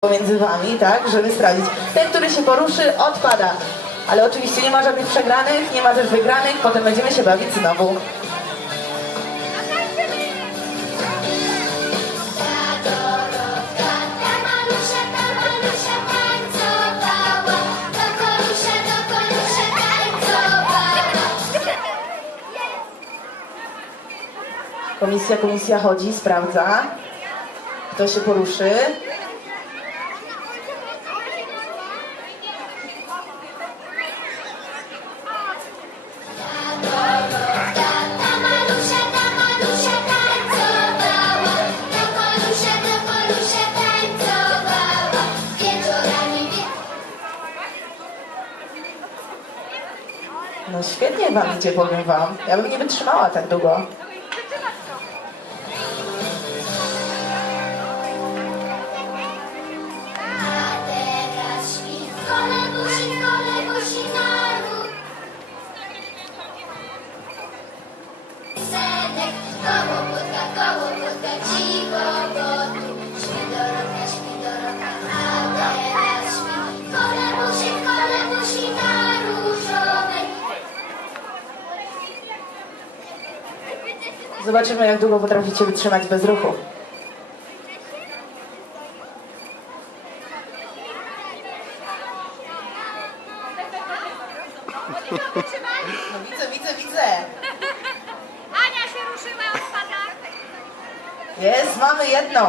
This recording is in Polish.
pomiędzy wami, tak, żeby sprawdzić. Ten, który się poruszy, odpada. Ale oczywiście nie ma żadnych przegranych, nie ma też wygranych, potem będziemy się bawić znowu. Komisja, komisja chodzi, sprawdza, kto się poruszy. No świetnie wam idzie, powiem wam. Ja bym nie wytrzymała tak długo. Sedek, koło płotka, koło płotka, Zobaczymy, jak długo potraficie wytrzymać bez ruchu. No widzę, widzę, widzę. Ania się ruszyła, odpada. Jest, mamy jedną.